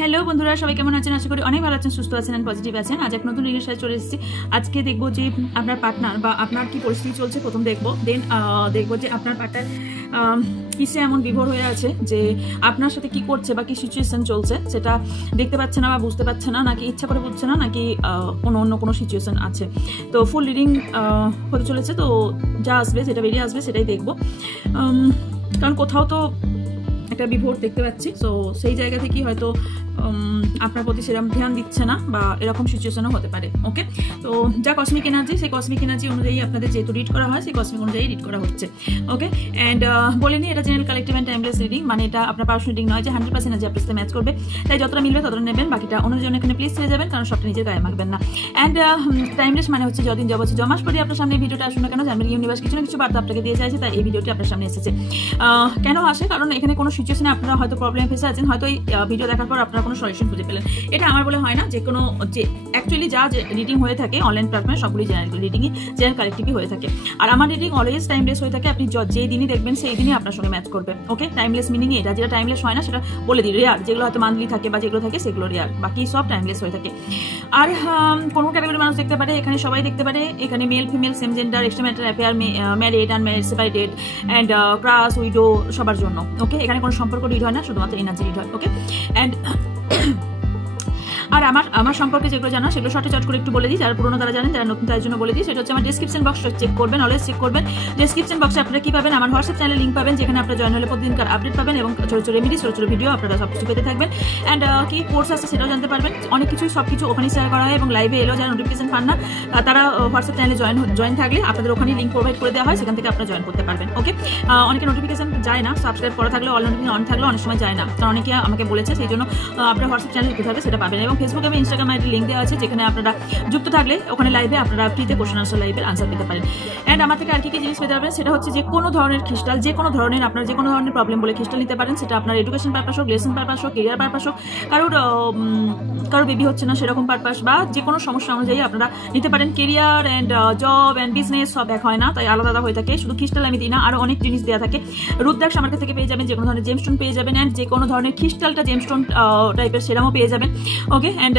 Hello বন্ধুরা, সবাই কেমন আছেন? আশা করি অনেক ভালো আছেন, সুস্থ আছেন এন্ড পজিটিভ আছেন। আজ এক নতুন রিলের সাথে চলে এসেছি। আজকে দেখবো যে আপনার পার্টনার বা আপনার কি পরিস্থিতি চলছে প্রথম দেখবো, দেন দেখবো যে আপনার পার্টনার কিসে এমন বিভোর হয়ে আছে যে আপনার সাথে কি করছে বা কি সিচুয়েশন চলছে সেটা দেখতে পাচ্ছে না বা বুঝতে পারছে না, নাকি ইচ্ছা করে বুঝছে না, নাকি অন্য কোনো সিচুয়েশন আছে। তো ফুল রিডিং হতে চলেছে, তো যা আসবে যেটা বেরিয়ে আসবে সেটাই দেখবো, কারণ কোথাও তো একটা বিভোর দেখতে পাচ্ছি। সো সেই জায়গা থেকে হয়তো আপনার প্রতি সেরকম ধ্যান দিচ্ছে না বা এরকম সিচুয়েশনও হতে পারে। ওকে, তো যা কসমিক এনার্জি, সেই কসমিক এনার্জি অনুযায়ী আপনাদের যেহেতু রিড করা হয়, সেই কসমিক অনুযায়ী রিড করা হচ্ছে। ওকে, অ্যান্ড বলে নিই এটা general collective and timeless reading, মানে এটা আপনার পার্সোনাল রিডিং নয় যে 100% এনার্জি আপনার সাথে ম্যাচ করবে, তাই যতটা মিলবে ততটা নেবেন, বাকিটা অন্যজন এখানে প্লিজ ছেড়ে যাবেন, কারণ সবটা নিজের গায়ে মাখবেন না। অ্যান্ড টাইমলেস মানে হচ্ছে যদিন যাবছর জমাস পরে আপনার সামনে ভিডিওটা আসুন না কেন, জানবেন ইউনিভার্স কিছু না কিছু বার্তা আপনাকে দিয়ে চাইছে, তাই এই ভিডিওটি আপনার সামনে এসেছে। কেন আসে? কারণ এখানে কোনো সিচুয়েশনে আপনারা হয়তো প্রবলেম ফেসে আছেন, হয়তো এই ভিডিও দেখার পর আপনারা কোনো সলিউশন খুঁজে পেলেন। এটা আমার বলে হয় না, যে কোনো যে অ্যাকচুয়ালি যা রিডিং হয়ে থাকে অনলাইন প্ল্যাটফর্মে সবগুলি জেনারেল রিডিংই জেনারেল কালেক্টিভই হয়ে থাকে। আর আমার রিডিং অলওয়েজ টাইমলেস হয়ে থাকে, আপনি যেই দিনই দেখবেন সেই দিনই আপনার সঙ্গে ম্যাচ করবে। ওকে, টাইমলেস মিনিং এটা, যেটা টাইমলেস হয় না সেটা বলে দিই রেয়ার, যেগুলো হয়তো মান্থলি থাকে বা যেগুলো থাকে সেগুলো রেয়ার, বাকি সব টাইমলেস হয়ে থাকে। আর কোনো ক্যাটাগরির মানুষ দেখতে পারে, এখানে সবাই দেখতে পারে, এখানে male female same gender extra marital affair, married unmarried separated and crush widow সবার জন্য। ওকে, এখানে কোনো সম্পর্ক রিড হয় না, শুধুমাত্র এনার্জি রিড হয়। ওকে, অ্যান্ড আর আমার সম্পর্কে যেগুলো জানা সেগুলো শর্টে চট করে একটু বলে দিই, যারা পুরোনো তারা জানেন, যারা নতুন তার জন্য বলে দিই। সেটা হচ্ছে আমার ডেসক্রিপশন বক্সটা চেক করবেন, অলওয়েজ চেক করবেন। ডেসক্রিপশন বক্সে আপনারা কি পাবেন? আমার হোয়াটসঅ্যাপ চ্যানেলের লিঙ্ক পাবেন, যেখানে আপনারা জয়েন হলে প্রতিদিনকার আপডেট পাবেন এবং ছোট ছোট রেমেডি, ছোট ছোট ভিডিও আপনারা সব কিছু পেতে থাকবেন। অ্যান্ড কি কোর্স আছে সেটাও জানতে পারবেন। অনেক কিছুই সব কিছু ওখানেই শেয়ার করা হয় এবং লাইভে এলেও যারা নোটিফিকেশন পান না তারা হোয়াটসঅ্যাপ চ্যানেলে জয়েন থাকলে আপনাদের ওখানে লিঙ্ক প্রোভাইড করে দেওয়া হয়, সেখান থেকে আপনারা জয়েন করতে পারবেন। ওকে, অনেকে নোটিফিকেশন যায় না, সাবস্ক্রাইব করা থাকলে অল নোটিফিকেশন অন থাকলে অনেক সময় যায় না, কারণ অনেকে আমাকে বলেছে, সেই জন্য আপনারা হোয়াটসঅ্যাপ চ্যানেল কোথাবে সেটা পাবেন। এবং ফেসবুক এবং ইনস্টাগ্রাম আইডি লিঙ্ক দেওয়া আছে, যেখানে আপনারা যুক্ত থাকলে ওখানে লাইভে আপনারা ফ্রিতে কোশ্চেন আনসার লাইভের আনসার পেতে পারেন। অ্যান্ড আমার থেকে আর কি জিনিস পেতে পারবেন, সেটা হচ্ছে যে কোনো ধরনের ক্রিস্টাল, যে কোনো ধরনের আপনার যে কোনো ধরনের প্রবলেম বলে ক্রিস্টাল নিতে পারেন, সেটা আপনার এডুকেশন পারপাস হোক, লেসন পারপাস হোক, কেরিয়ার পারপাস হোক, কারোর বেবি হচ্ছে না সেরকম পারপাস, বা যে কোনো সমস্যা অনুযায়ী আপনারা নিতে পারেন। Career and job and business সব এক হয় না, তাই আলাদা আলাদা হয়ে থাকে। শুধু ক্রিস্টাল আমি দিই না, আরও অনেক জিনিস দেওয়া থাকে। রুদ্রাক্ষ আমার থেকে পেয়ে যাবেন, যে কোনো ধরনের জেমস্টোন পেয়ে যাবেন, অ্যান্ড যে কোনো ধরনের ক্রিস্টালটা জেমস্টোন টাইপের সেরামও পেয়ে যাবেন। ওকে, অ্যান্ড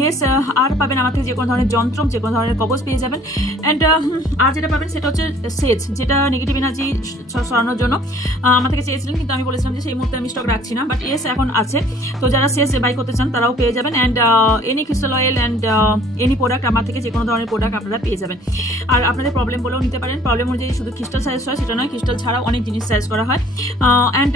ইয়েস, আর পাবেন আমার থেকে যে কোনো ধরনের যন্ত্র, যে কোনো ধরনের কবচ পেয়ে যাবেন। অ্যান্ড আর যেটা পাবেন সেটা হচ্ছে সেজ, যেটা নেগেটিভ এনার্জি সরানোর জন্য আমার থেকে চেয়েছিলেন, কিন্তু আমি বলেছিলাম যে সেই মুহূর্তে আমি স্টক রাখছি না, বাট ইয়েস এখন আছে। তো যারা সেজ বাই করতে চান তারাও পেয়ে যাবেন। And any crystal oil and any product, আমার থেকে যে কোনো ধরনের প্রোডাক্ট আপনারা পেয়ে যাবেন। আর আপনাদের প্রবলেম বলেও নিতে পারেন, প্রবলেম অনুযায়ী শুধু ক্রিস্টাল সাইজ হয় সেটা নয়, ক্রিস্টাল ছাড়াও অনেক জিনিস সাইজ করা হয়। অ্যান্ড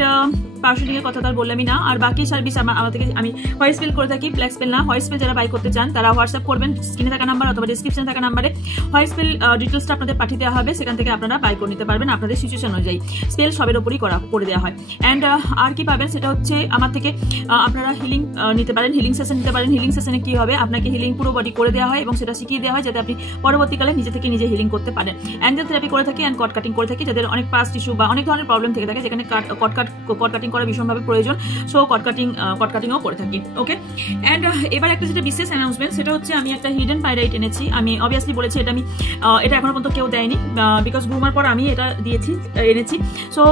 পার্সোনালিটির কথা তার বললামই না। আর বাকি সার্ভিস আমার থেকে আমি হোয়াইট স্পেল করে থাকি, ব্ল্যাক স্পেল না। হোয়াইট স্পেল যারা বাই করতে চান তারা হোয়াটসঅ্যাপ করবেন, স্ক্রিনে থাকা নাম্বার অথবা ডিসক্রিপশনে থাকা নাম্বারে হোয়াইট স্পেল ডিটেলসটা আপনাদের পাঠিয়ে দেওয়া হবে, সেখান থেকে আপনারা বাই করে নিতে পারবেন আপনাদের সিচুয়েশন অনুযায়ী। স্পেল সবের উপরই করে দেওয়া হয়। অ্যান্ড আর কি পাবেন, সেটা হচ্ছে আমার থেকে আপনারা হিলিং নিতে পারেন, হিলিং সেশন নিতে পারেন। হিলিং সেশনে কি হবে, আপনাকে হিলিং পুরো বডি করে দেওয়া হয় এবং সেটা শিখিয়ে দেওয়া হয় যাতে আপনি পরবর্তীকালে নিজে থেকে নিজে হিলিং করতে পারেন। অ্যাঞ্জেল থেরাপি করে থাকি অ্যান্ড কট কাটিং করে থাকি, যাদের অনেক পাস্ট ইস্যু বা অনেক ধরনের প্রবলেম থেকে থাকে, যেখানে কট কাটিং করা ভীষণভাবে প্রয়োজন, সো কট কাটিংও করে থাকি। ওকে, অ্যান্ড এবার একটা যেটা বিশেষ অ্যানাউন্সমেন্ট, সেটা হচ্ছে আমি একটা হিডেন পাইরাইট এনেছি। আমি অবভিয়াসলি বলেছি এটা এখনো পর্যন্ত কেউ দেয়নি, বিকজ গ্রুমার পর আমি এটা এনেছি। সো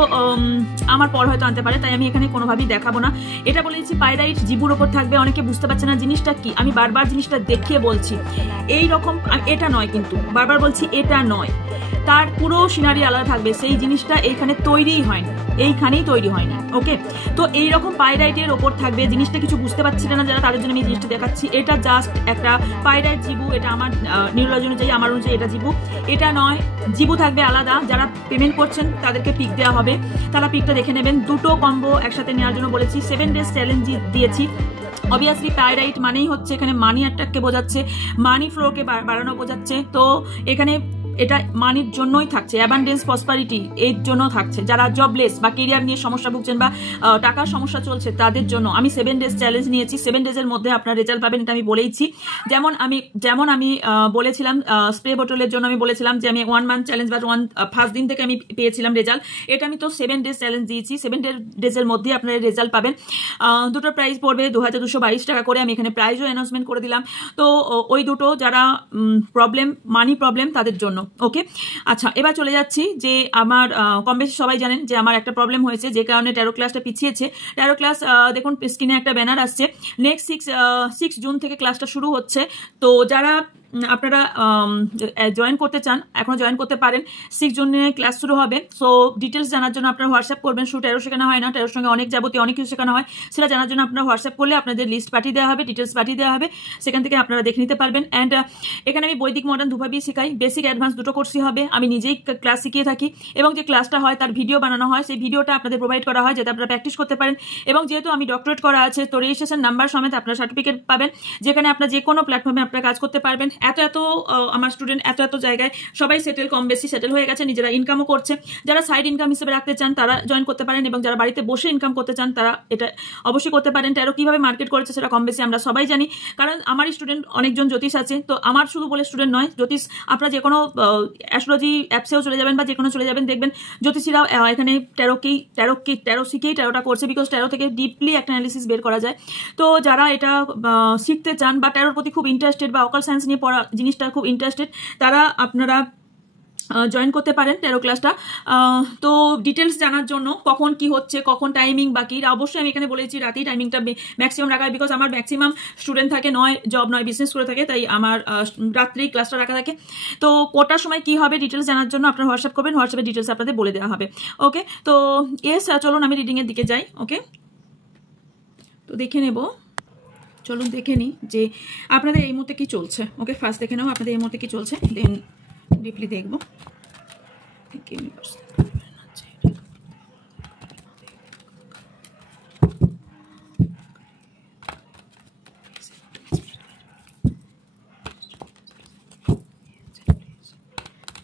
আমার পর হয়তো আনতে পারে, তাই আমি এখানে কোনোভাবেই দেখাবো না। এটা বলেছি পাইরাইট জিবুর ওপর থাকবে। অনেকে বুঝতে পারছে না জিনিসটা কি, আমি বারবার জিনিসটা দেখিয়ে বলছি। এই রকম এটা নয়, কিন্তু বারবার বলছি এটা নয়, তার পুরো সিনারি আলাদা থাকবে। সেই জিনিসটা এইখানে তৈরিই হয়নি, এইখানেই তৈরি হয়নি। ওকে, তো এইরকম পাইরাইটের ওপর থাকবে। জিনিসটা কিছু বুঝতে পারছি না যারা, তাদের জন্য আমি এই জিনিসটা দেখাচ্ছি। এটা জাস্ট একটা পাইরাইট জিবু, এটা আমার নিউরোলজি অনুযায়ী, আমার অনুযায়ী এটা জিবু, এটা নয়। জিবু থাকবে আলাদা, যারা পেমেন্ট করছেন তাদেরকে পিক দেওয়া হবে, তারা পিকটা দেখে নেবেন। দুটো কম্বো একসাথে নেওয়ার জন্য বলেছি। 7 days চ্যালেঞ্জ দিয়েছি। অবভিয়াসলি পাইরাইট মানেই হচ্ছে এখানে মানি অ্যাট্রাক্টকে বোঝাচ্ছে, মানি ফ্লোকে বাড়ানো বোঝাচ্ছে। তো এখানে এটা মানির জন্যই থাকছে, অ্যাবান্ডেন্স প্রসপারিটি এর জন্য থাকছে। যারা জবলেস বা কেরিয়ার নিয়ে সমস্যা ভুগছেন বা টাকার সমস্যা চলছে তাদের জন্য আমি 7 days চ্যালেঞ্জ নিয়েছি। 7 days এর মধ্যে আপনার রেজাল্ট পাবেন, এটা আমি বলেইছি। যেমন আমি বলেছিলাম স্প্রে বোটলের জন্য আমি বলেছিলাম যে আমি 1 month চ্যালেঞ্জ বা ফার্স্ট দিন থেকে আমি পেয়েছিলাম রেজাল্ট। এটা আমি তো 7 days চ্যালেঞ্জ দিয়েছি। 7 days এর মধ্যে আপনারা রেজাল্ট পাবেন। দুটোর প্রাইস পড়বে 2222 টাকা করে। আমি এখানে প্রাইসও অ্যানাউন্সমেন্ট করে দিলাম। তো ওই দুটো যারা মানি প্রবলেম তাদের জন্য ওকে, আচ্ছা এবার চলে যাচ্ছি যে আমার কম বেশি সবাই জানেন যে আমার একটা প্রবলেম হয়েছে, যে কারণে ট্যারো ক্লাসটা পিছিয়েছে। ট্যারো ক্লাস দেখুন স্ক্রিনে একটা ব্যানার আসছে, নেক্সট 6 জুন থেকে ক্লাসটা শুরু হচ্ছে। তো যারা আপনারা জয়েন করতে চান এখনো জয়েন করতে পারেন, 6 জুনে ক্লাস শুরু হবে। সো ডিটেলস জানার জন্য আপনারা হোয়াটসঅ্যাপ করবেন। শুধু ট্যারো শেখানো হয় না, ট্যারোর সঙ্গে অনেক যাবতীয় অনেক কিছু শেখানো হয়, সেটা জানার জন্য আপনারা হোয়াটসঅ্যাপ করলে আপনাদের লিস্ট পাঠিয়ে দেওয়া হবে, ডিটেলস পাঠিয়ে দেওয়া হবে, সেখান থেকে আপনারা দেখে নিতে পারবেন। অ্যান্ড এখানে আমি বৈদিক মডার্ন দুভাবেই শেখাই, বেসিক অ্যাডভান্স দুটো কোর্সই হবে। আমি নিজেই ক্লাস শিখিয়ে থাকি এবং যে ক্লাসটা হয় তার ভিডিও বানানো হয়, সেই ভিডিওটা আপনাদের প্রোভাইড করা হয় যাতে আপনারা প্র্যাকটিস করতে পারেন। এবং যেহেতু আমি ডক্টরেট করা আছে, তো রেজিস্ট্রেশন নাম্বার সমেত আপনারা সার্টিফিকেট পাবেন, যেখানে আপনারা যে কোনো প্ল্যাটফর্মে আপনারা কাজ করতে পারবেন। এত আমার স্টুডেন্ট এত জায়গায় সবাই সেটেল, কম বেশি সেটেল হয়ে গেছে, নিজেরা ইনকামও করছে। যারা সাইড ইনকাম হিসেবে রাখতে চান তারা জয়েন করতে পারেন, এবং যারা বাড়িতে বসে ইনকাম করতে চান তারা এটা অবশ্যই করতে পারেন। ট্যারো কিভাবে মার্কেট করেছে সেটা কম বেশি আমরা সবাই জানি, কারণ আমারই স্টুডেন্ট অনেকজন জ্যোতিষ আছে। তো আমার শুধু বলে স্টুডেন্ট নয়, জ্যোতিষ আপনারা যে কোনো অ্যাস্ট্রোলজি অ্যাপসেও চলে যাবেন বা যে কোনো চলে যাবেন, দেখবেন জ্যোতিষীরাও এখানে ট্যারো শিখেই ট্যারোটা করছে, বিকজ ট্যারো থেকে ডিপলি একটা অ্যানালিসিস বের করা যায়। তো যারা এটা শিখতে চান বা ট্যারোর প্রতি খুব ইন্টারেস্টেড বা অকাল সায়েন্স নিয়ে পড়া জিনিসটা খুব ইন্টারেস্টেড, তারা আপনারা জয়েন করতে পারেন ট্যারো ক্লাসটা। তো ডিটেলস জানার জন্য কখন কি হচ্ছে, কখন টাইমিং বাকি, অবশ্যই আমি এখানে বলেছি রাতেই টাইমিংটা ম্যাক্সিমাম রাখা হয়, বিকজ আমার ম্যাক্সিমাম স্টুডেন্ট থাকে, নয় জব নয় বিজনেস করে থাকে, তাই আমার রাত্রেই ক্লাসটা রাখা থাকে। তো কোটার সময় কি হবে ডিটেলস জানার জন্য আপনারা হোয়াটসঅ্যাপ করবেন, হোয়াটসঅ্যাপে ডিটেলস আপনাদের বলে দেওয়া হবে। ওকে, তো চলুন আমি রিডিংয়ের দিকে যাই। ওকে, তো দেখে নেব, চলুন দেখে নিই যে আপনাদের এই মুহূর্তে কি চলছে। ওকে, ফার্স্ট দেখে নেব আপনাদের এই মুহূর্তে কি চলছে, দেন ডিপলি দেখব।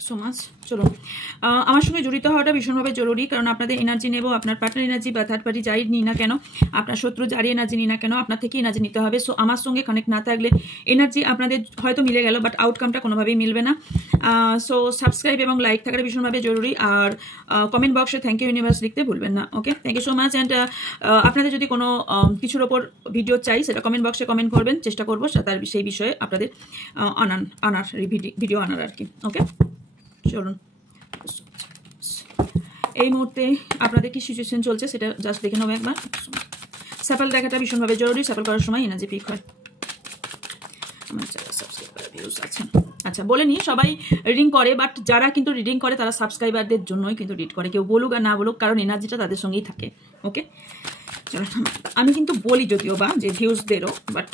So much. চলুন, আমার সঙ্গে জড়িত হওয়াটা ভীষণভাবে জরুরি, কারণ আপনাদের এনার্জি নেব, আপনার পার্টনার এনার্জি বা থার্ড পার্টি যাই নিই না কেন, আপনার শত্রু যারই এনার্জি নিই না কেন, আপনার থেকেই এনার্জি নিতে হবে। সো আমার সঙ্গে কানেক্ট না থাকলে এনার্জি আপনাদের হয়তো মিলে গেল, বাট আউটকামটা কোনোভাবেই মিলবে না। সো সাবস্ক্রাইব এবং লাইক থাকাটা ভীষণভাবে জরুরি, আর কমেন্ট বক্সে থ্যাংক ইউ ইউনিভার্স লিখতে ভুলবেন না। Okay, thank you so much. And আপনাদের যদি কোনো কিছুর ওপর ভিডিও চাই, সেটা কমেন্ট বক্সে কমেন্ট করবেন, চেষ্টা করবো তার সেই বিষয়ে আপনাদের আনার ভিডিও আনার আর কি। ওকে, চলুন এই মুহূর্তে আপনাদের কি সিচুয়েশন চলছে সেটা জাস্ট দেখে নেবো একবার। স্যাপল দেখাটা ভীষণভাবে জরুরি, স্যাপল করার সময় এনার্জি পিক হয়। আমার যারা সাবস্ক্রাইবার ভিউজ আছেন, আচ্ছা বলে নি সবাই রিডিং করে, বাট যারা কিন্তু রিডিং করে তারা সাবস্ক্রাইবারদের জন্যই কিন্তু রিড করে, কেউ বলুক আর না বলুক, কারণ এনার্জিটা তাদের সঙ্গেই থাকে। ওকে, চলো আমি কিন্তু বলি যদিও বা যে ভিউজদেরও, বাট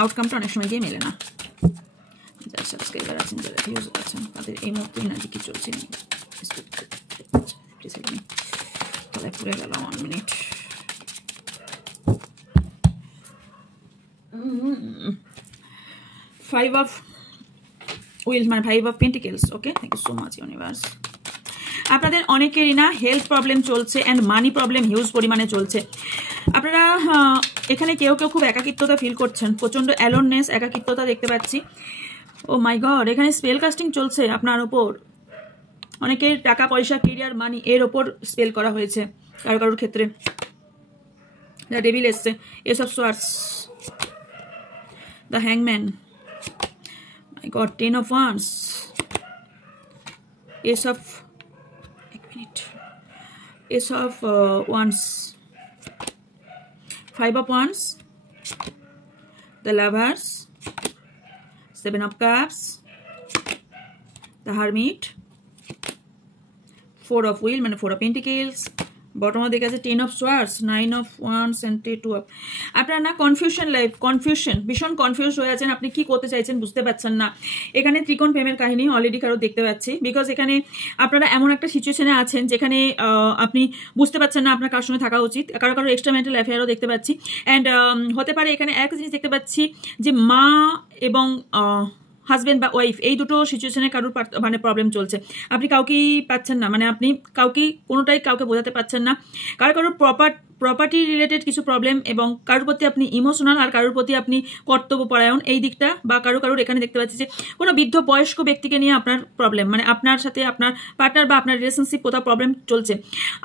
আউটকামটা অনেক সময় গিয়ে মেলে না। যারা সাবস্ক্রাইবার আছেন, যারা ভিউজ আছেন, তাদের এই মুহূর্তে এনার্জি কি চলছে তাহলে পুরে গেল 1 মিনিট। ফাইভ অফ হুইলস মানে 5 of pentacles. Okay, thank you so much universe. আপনাদের অনেকেরই না হেলথ প্রবলেম চলছে অ্যান্ড মানি প্রবলেম হিউজ পরিমাণে চলছে। আপনারা এখানে কেউ খুব একাকিত্বতা ফিল করছেন, প্রচণ্ড অ্যালোননেস, একাকিত্বতা দেখতে পাচ্ছি। ও মাই গড, এখানে স্পেল কাস্টিং চলছে আপনার ওপর। অনেকের টাকা পয়সা, কেরিয়ার, মানি এর ওপর স্পেল করা হয়েছে কারোর ক্ষেত্রে। দ্য ডেভিল এসছে, এস অফ সোয়ার্ডস, দ্য হ্যাংম্যান, my god, 10 of wands, ace of wands, 5 of wands, the lovers, 7 of cups, the hermit, 4 of wheel মানে 4 of pentacles, বটম দিকে আছে 10 of swords, 9 of wands and 2 of। আপনারা না confusion ভীষণ confuse হয়ে আছেন, আপনি কি করতে চাইছেন বুঝতে পারছেন না। এখানে ত্রিকোণ প্রেমের কাহিনী অলরেডি কারো দেখতে পাচ্ছি, বিকজ এখানে আপনারা এমন একটা সিচুয়েশনে আছেন যেখানে আপনি বুঝতে পারছেন না আপনার কার সঙ্গে থাকা উচিত। কারো এক্সট্রা মেন্টাল অ্যাফেয়ারও দেখতে পাচ্ছি। অ্যান্ড হতে পারে এখানে একটা জিনিস দেখতে পাচ্ছি যে মা এবং হাজব্যান্ড বা ওয়াইফ এই দুটো সিচুয়েশনে কারোর মানে প্রবলেম চলছে, আপনি কাউকেই পাচ্ছেন না, মানে আপনি কোনোটাই কাউকে বোঝাতে পারছেন না। কারোর প্রপার্টি রিলেটেড কিছু প্রবলেম, এবং কারোর প্রতি আপনি ইমোশনাল আর কারোর প্রতি আপনি কর্তব্যপরায়ণ, এই দিকটা, বা কারোর এখানে দেখতে পাচ্ছি যে কোনো বৃদ্ধ বয়স্ক ব্যক্তিকে নিয়ে আপনার প্রবলেম, মানে আপনার সাথে আপনার পার্টনার বা আপনার রিলেশনশিপ কোথাও প্রবলেম চলছে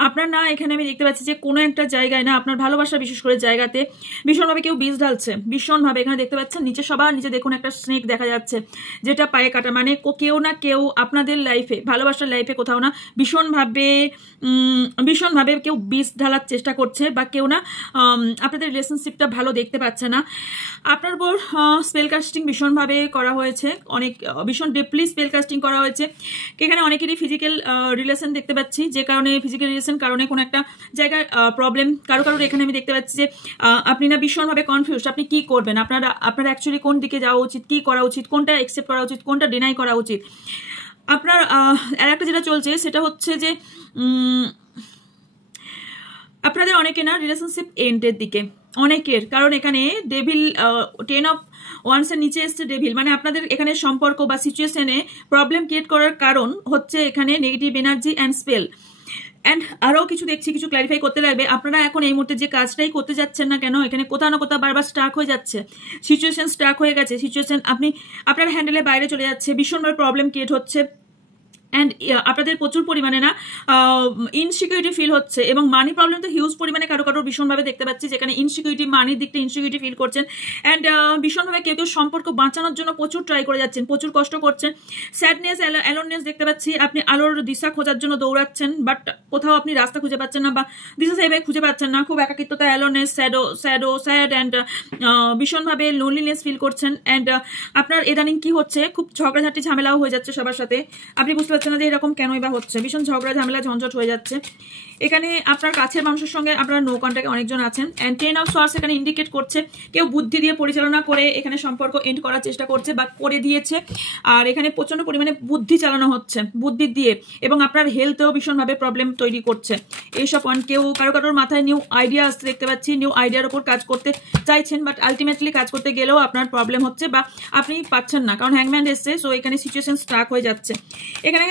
আপনার না। এখানে আমি দেখতে পাচ্ছি যে কোনো একটা জায়গায় না আপনার ভালোবাসা বিশেষ করে জায়গাতে ভীষণভাবে কেউ বীজ ঢালছে, ভীষণভাবে। এখানে দেখতে পাচ্ছেন নিচে, সবার নিচে দেখুন একটা স্নেক দেখা যাচ্ছে যেটা পায়ে কাটা, মানে কেউ না কেউ আপনাদের লাইফে, ভালোবাসার লাইফে কোথাও না ভীষণভাবে কেউ বীজ ঢালার চেষ্টা করছে, বা কেউ না আপনাদের রিলেশনশিপটা ভালো দেখতে পাচ্ছে না। আপনার উপর স্পেল কাস্টিং ভীষণভাবে করা হয়েছে, ভীষণ ডিপলি স্পেল কাস্টিং করা হয়েছে। এখানে অনেকেরই ফিজিক্যাল রিলেশন দেখতে পাচ্ছি, যে কারণে ফিজিক্যাল রিলেশন কারণে কোনো একটা জায়গায় প্রবলেম। কারোর এখানে আমি দেখতে পাচ্ছি যে আপনি না ভীষণভাবে কনফিউজ, আপনি কি করবেন, আপনার অ্যাকচুয়ালি কোন দিকে যাওয়া উচিত, কি করা উচিত, কোনটা অ্যাকসেপ্ট করা উচিত, কোনটা ডিনাই করা উচিত। আপনার আর একটা যেটা চলছে সেটা হচ্ছে যে আপনাদের অনেকে না রিলেশনশিপ এন্ডের দিকে, অনেকের, কারণ এখানে ডেভিল 10 অফ ওয়ান্সের নিচে এসছে ডেভিল, মানে আপনাদের এখানে সম্পর্ক বা সিচুয়েশনে প্রবলেম ক্রিয়েট করার কারণ হচ্ছে এখানে negative energy and spell. And আরও কিছু দেখছি, কিছু ক্ল্যারিফাই করতে লাগবে। আপনারা এখন এই মুহূর্তে যে কাজটাই করতে যাচ্ছেন না কেন, এখানে কোথাও না কোথাও বারবার স্টাক হয়ে যাচ্ছে, সিচুয়েশন স্টাক হয়ে গেছে, সিচুয়েশন আপনার হ্যান্ডেলের বাইরে চলে যাচ্ছে, ভীষণভাবে প্রবলেম ক্রিয়েট হচ্ছে। অ্যান্ড আপনাদের প্রচুর পরিমাণে না ইনসিকিউরিটি ফিল হচ্ছে, এবং মানি প্রবলেম তো হিউজ পরিমাণে কারো ভীষণভাবে দেখতে পাচ্ছি, যেখানে ইনসিকিউরিটি, মানির দিকটা ইনসিকিউরিটি ফিল করছেন। অ্যান্ড ভীষণভাবে কেউ সম্পর্ক বাঁচানোর জন্য প্রচুর ট্রাই করে যাচ্ছেন, প্রচুর কষ্ট করছেন। স্যাডনেস, অ্যালোননেস দেখতে পাচ্ছি, আপনি আলোর দিশা খোঁজার জন্য দৌড়াচ্ছেন, বাট কোথাও আপনি রাস্তা খুঁজে পাচ্ছেন না, বা দিশা সেভাবে খুঁজে পাচ্ছেন না। খুব একাকিত্বতা, অ্যালোননেস, স্যাড অ্যান্ড ভীষণভাবে লোনলিনেস ফিল করছেন। অ্যান্ড আপনার ইদানিং কি হচ্ছে, খুব ঝগড়াঝাটি ঝামেলাও হয়ে যাচ্ছে সবার সাথে, আপনি বুঝতে পারছেন না যে এরকম কেনই বা হচ্ছে, ভীষণ ঝগড়া ঝামেলা ঝঞ্ঝট হয়ে যাচ্ছে। এখানে আপনার কাছের মানুষের সঙ্গে আপনার নো কন্ট্যাক্টে অনেকজন আছেন। অ্যান্ড 10 অফ সোয়ার্ডস এখানে ইন্ডিকেট করছে কেউ বুদ্ধি দিয়ে পরিচালনা করে এখানে সম্পর্ক এন্ড করার চেষ্টা করছে বা করে দিয়েছে। আর এখানে প্রচন্ড পরিমাণে বুদ্ধি চালানো হচ্ছে, বুদ্ধি দিয়ে, এবং আপনার হেলথেও ভীষণভাবে প্রবলেম তৈরি করছে এইসব পয়েন্ট। কেউ কারোর মাথায় নিউ আইডিয়া আসতে দেখতে পাচ্ছি, নিউ আইডিয়ার উপর কাজ করতে চাইছেন, বাট আলটিমেটলি কাজ করতে গেলেও আপনার প্রবলেম হচ্ছে বা আপনি পাচ্ছেন না, কারণ হ্যাংম্যান এসছে। সো এখানে সিচুয়েশন স্টাক হয়ে যাচ্ছে। এখানে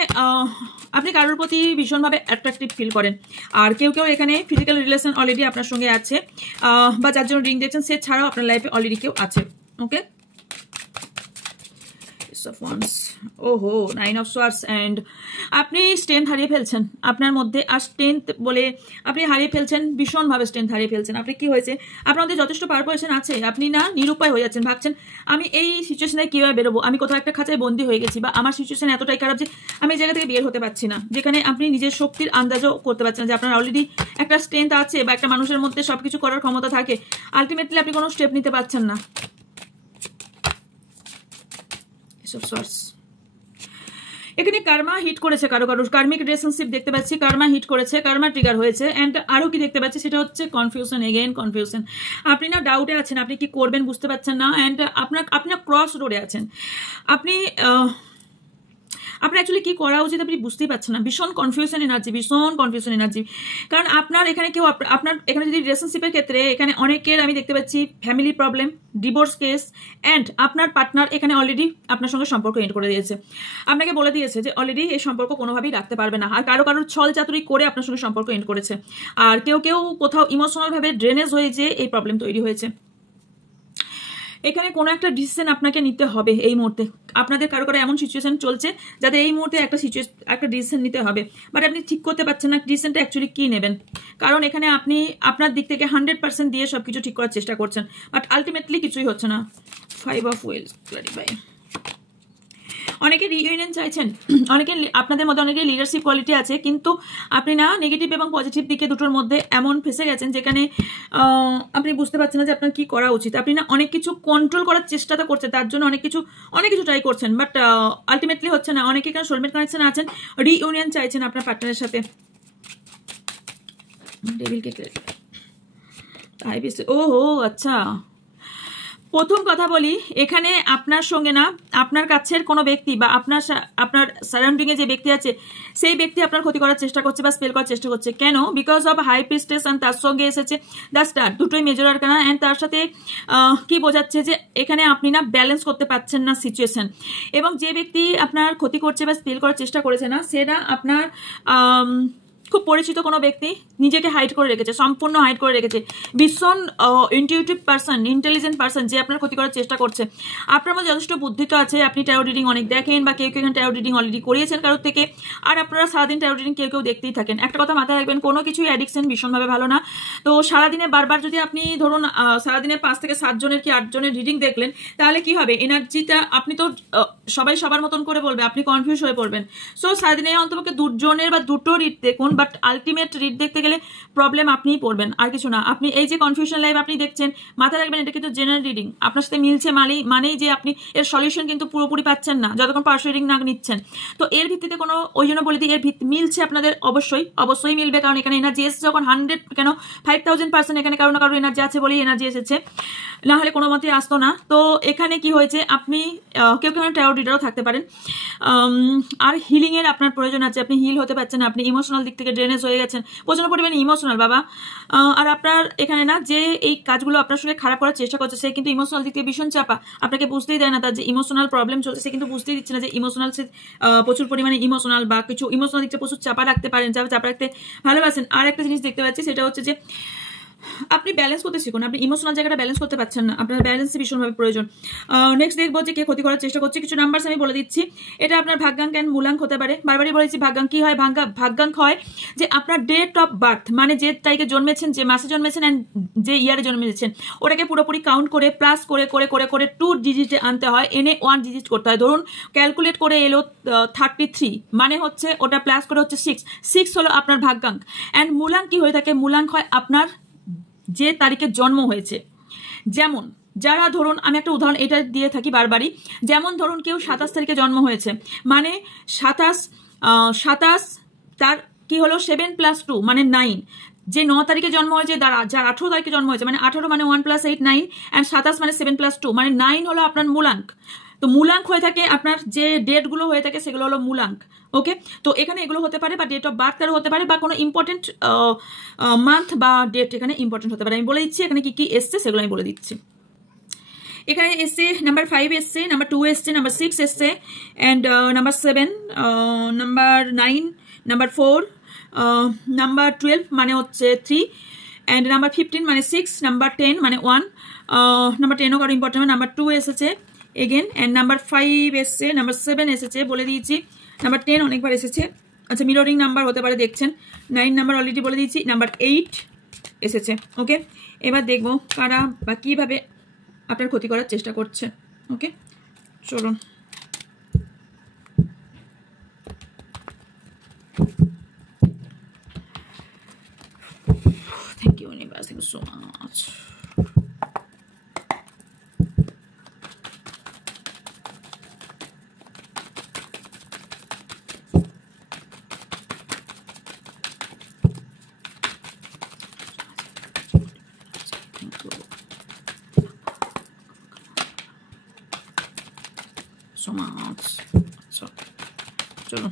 আপনি কারোর প্রতি ভীষণভাবে অ্যাট্রাকটিভ ফিল করেন, আর কেউ এখানে ফিজিক্যাল রিলেশন অলরেডি আপনার সঙ্গে আছে, বা যার জন্য রিং দেখছেন সে ছাড়াও আপনার লাইফে অলরেডি কেউ আছে। ওকে, of wands, ওহো 9 of swords, and আপনি স্ট্রেংথ হারিয়ে ফেলছেন আপনার মধ্যে। আর স্ট্রেংথ বলে আপনি হারিয়ে ফেলছেন, ভীষণভাবে স্ট্রেংথ হারিয়ে ফেলছেন। আপনি কি হয়েছে, আপনার মধ্যে যথেষ্ট পাওয়ার পজিশন আছে, আপনি না নিরুপায় হয়ে যাচ্ছেন, ভাবছেন আমি এই সিচুয়েশনে কীভাবে বেরোবো, আমি কোথাও একটা খাঁচায় বন্দী হয়ে গেছি, বা আমার সিচুয়েশন এতটাই খারাপ যে আমি এই জায়গা থেকে বের হতে পারছি না, যেখানে আপনি নিজের শক্তির আন্দাজও করতে পারছেন যে আপনার অলরেডি একটা স্ট্রেংথ আছে বা একটা মানুষের মধ্যে সবকিছু করার ক্ষমতা থাকে, আলটিমেটলি আপনি কোনো স্টেপ নিতে পারছেন না। এখানে কার্মা হিট করেছে, কারোর কার্মিক রিলেশনশিপ দেখতে পাচ্ছি, কার্মা হিট করেছে, কার্মা ট্রিগার হয়েছে। অ্যান্ড আরও কি দেখতে পাচ্ছি সেটা হচ্ছে কনফিউশন, এগেইন কনফিউশন। আপনি না ডাউটে আছেন, আপনি কি করবেন বুঝতে পারছেন না। অ্যান্ড আপনার ক্রস রোডে আছেন, আপনি অ্যাকচুয়ালি কি করা উচিত আপনি বুঝতেই পারছেন না। ভীষণ কনফিউশন এনার্জি, কারণ আপনার এখানে কেউ আপনার এখানে যদি রিলেশনশিপের ক্ষেত্রে এখানে অনেকের আমি দেখতে পাচ্ছি family problem, divorce case, and আপনার পার্টনার এখানে অলরেডি আপনার সঙ্গে সম্পর্ক এন্ড করে দিয়েছে, আপনাকে বলে দিয়েছে যে অলরেডি এই সম্পর্ক কোনোভাবেই রাখতে পারবে না, আর কারোর ছল চাতুরি করে আপনার সঙ্গে সম্পর্ক এন্ড করেছে। আর কেউ কোথাও ইমোশনালভাবে ড্রেনেজ হয়ে যে এই প্রবলেম তৈরি হয়েছে। এখানে কোনো একটা ডিসিশন আপনাকে নিতে হবে এই মুহূর্তে। আপনাদের কারো এমন সিচুয়েশন চলছে যাতে এই মুহূর্তে একটা ডিসিশন নিতে হবে, বাট আপনি ঠিক করতে পারছেন না ডিসিশনটা অ্যাকচুয়ালি কী নেবেন, কারণ এখানে আপনি আপনার দিক থেকে 100% দিয়ে সব কিছু ঠিক করার চেষ্টা করছেন, বাট আলটিমেটলি কিছুই হচ্ছে না। 5 of Wands, ক্ল্যারিফাই। অনেকে রিইউনিয়ন চাইছেন, আপনাদের মধ্যে অনেকের লিডারশিপ কোয়ালিটি আছে, কিন্তু আপনি না নেগেটিভ এবং পজিটিভ দিকে দুটোর মধ্যে এমন ফেসে গেছেন যেখানে আপনি বুঝতে পারছেন না যে আপনার কি করা উচিত। আপনি না অনেক কিছু কন্ট্রোল করার চেষ্টা তো করছেন, তার জন্য অনেক কিছু ট্রাই করছেন, বাট আলটিমেটলি হচ্ছে না। অনেকে এখানে সোলমেট কানেকশন আছেন, রিইউনিয়ন চাইছেন আপনার পার্টনারের সাথে। ওহো আচ্ছা, প্রথম কথা বলি, এখানে আপনার সঙ্গে না আপনার কাছের কোনো ব্যক্তি বা আপনার সারাউন্ডিংয়ে যে ব্যক্তি আছে সেই ব্যক্তি আপনার ক্ষতি করার চেষ্টা করছে বা স্পেল করার চেষ্টা করছে। কেন? Because of high priestess, and তার সঙ্গে এসেছে দ্য স্টার, দুটোই মেজর আরকানা। অ্যান্ড তার সাথে কি বোঝাচ্ছে যে এখানে আপনি না ব্যালেন্স করতে পারছেন না সিচুয়েশন, এবং যে ব্যক্তি আপনার ক্ষতি করছে বা স্পেল করার চেষ্টা করেছে না সেটা আপনার খুব পরিচিত কোনো ব্যক্তি নিজেকে হাইড করে রেখেছে, সম্পূর্ণ হাইড করে রেখেছে, ভীষণ ইনটিউটিভ পার্সন, ইন্টেলিজেন্ট পার্সন যে আপনার ক্ষতি করার চেষ্টা করছে। আপনার মধ্যে যথেষ্ট বুদ্ধি তো আছে, আপনি ট্যারো রিডিং অনেক দেখেন বা কেউ এখানে ট্যারো রিডিং অলরেডি করিয়েছেন কারোর থেকে, আর আপনারা সারাদিন ট্যারো রিডিং কেউ দেখতেই থাকেন। একটা কথা মাথায় রাখবেন, কোনো কিছুই অ্যাডিকশন ভীষণভাবে ভালো না। তো সারাদিনে বারবার যদি আপনি ধরুন সারাদিনে 5 থেকে 7 জনের কি 8 জনের রিডিং দেখলেন, তাহলে কি হবে, এনার্জিটা আপনি তো সবাই সবার মতন করে বলবে, আপনি কনফিউজ হয়ে পড়বেন। সো সারাদিনে অন্তপক্ষে 2 জনের বা 2টো রিড দেখুন, বাট আলটিমেট রিড দেখতে গেলে প্রবলেম আপনিই পড়বেন, আর কিছু না। আপনি এই যে কনফিউশন লাইভ আপনি দেখছেন, মাথায় রাখবেন এটা কিন্তু জেনারেল রিডিং, আপনার সাথে মিলছে মানেই যে আপনি এর সলিউশন কিন্তু পুরোপুরি পাচ্ছেন না যতক্ষণ পার্শ্ব রিডিং না নিচ্ছেন। তো এর ভিত্তিতে কোনো, ওই জন্য বলে দিই এর মিলছে আপনাদের, অবশ্যই মিলবে, কারণ এখানে এনার্জি এসেছে যখন 100 কেন 5000% এখানে কারো না কারো এনার্জি আছে বলেই এনার্জি এসেছে, না হলে কোনো মতেই আসতো না। তো এখানে কি হয়েছে, আপনি কেউ ট্যারো রিডারও থাকতে পারেন, আর হিলিং এর আপনার প্রয়োজন আছে, আপনি হিল হতে পারছেন, আপনি ইমোশনাল দিক থেকে ড্রেনেজ হয়ে গেছেন, প্রচন্ড পরিমাণে ইমোশনাল বাবা। আর আপনার এখানে না যে এই কাজগুলো আপনার সঙ্গে খারাপ করার চেষ্টা করছে, সে কিন্তু ইমোশনাল দিক থেকে ভীষণ চাপা, আপনাকে বুঝতেই দেয় না তার যে ইমোশনাল প্রবলেম চলছে, সে কিন্তু বুঝতেই দিচ্ছে না যে ইমোশনাল, সে প্রচুর পরিমাণে ইমোশনাল বা কিছু ইমোশনাল দিকটা প্রচুর চাপা রাখতে পারেন, চাপা রাখতে ভালোবাসেন। আর একটা জিনিস দেখতে পাচ্ছি, সেটা হচ্ছে যে আপনি ব্যালেন্স করতে শিখুন, আপনি ইমোশনাল জায়গাটা ব্যালেন্স করতে পারছেন না, আপনার ব্যালেন্সে ভীষণভাবে প্রয়োজন। নেক্সট দেখবো যে কে ক্ষতি করার চেষ্টা করছে, কিছু নাম্বারস আমি বলে দিচ্ছি। এটা আপনার ভাগ্যাঙ্ক অ্যান্ড মূলাঙ্ক হতে পারে, বারবারই বলেছি ভাগ্যাঙ্ক কি হয়, ভাগ্যাঙ্ক হয় যে আপনার ডেট অফ বার্থ, মানে যে তারিখে জন্মেছেন, যে মাসে জন্মেছেন অ্যান্ড যে ইয়ারে জন্মেছেন, ওটাকে পুরোপুরি কাউন্ট করে প্লাস করে করে করে করে 2 ডিজিটে আনতে হয়, এনে 1 ডিজিট করতে হয়। ধরুন ক্যালকুলেট করে এলো 33, মানে হচ্ছে ওটা প্লাস করে হচ্ছে 6 হলো আপনার ভাগ্যাঙ্ক। অ্যান্ড মূলাঙ্ক কি হয়ে থাকে, মূলাঙ্ক হয় আপনার যে তারিখে জন্ম হয়েছে। যেমন যারা ধরুন, আমি একটা উদাহরণ এটা দিয়ে থাকি বারবারই, যেমন ধরুন কেউ 27 তারিখে জন্ম হয়েছে, মানে 27 তার কি হলো 7 + 2 মানে 9। যে 9 তারিখে জন্ম হয়েছে, যার 18 তারিখে জন্ম হয়েছে, মানে 18 মানে 1 + 8 9, অ্যান্ড 27 মানে 7 + 2 মানে 9 হলো আপনার মূলাঙ্ক। তো মূলাঙ্ক হয়ে থাকে আপনার যে ডেটগুলো হয়ে থাকে সেগুলো হলো মূলাঙ্ক। ওকে, তো এখানে এগুলো হতে পারে, বা ডেট অফ বার্থ কারো হতে পারে, বা কোনো ইম্পর্টেন্ট মান্থ বা ডেট এখানে ইম্পর্টেন্ট হতে পারে। আমি বলে দিচ্ছি এখানে কি কি এসছে সেগুলো আমি বলে দিচ্ছি। এখানে এসছে নাম্বার 5 এসছে, নাম্বার 2 এসছে, নাম্বার 6 এসছে, and number 7, number 9, number 4, number 12 মানে হচ্ছে 3, অ্যান্ড নাম্বার 15 মানে 6, নাম্বার 10 মানে 1, নাম্বার 10ও কারো ইম্পর্টেন্ট, নাম্বার 2 এসেছে এগেন, অ্যান্ড নাম্বার 5 এসছে, নাম্বার 7 এসেছে বলে দিয়েছি, নাম্বার 10 অনেকবার এসেছে। আচ্ছা, মিররিং নাম্বার হতে পারে, দেখছেন 9 নাম্বার অলরেডি বলে দিয়েছি, নাম্বার 8 এসেছে। ওকে, এবার দেখবো কারা বা কিভাবে আপনার ক্ষতি করার চেষ্টা করছে। ওকে, চলুন। Thank you universe, thank you so much. So much. So, chalo.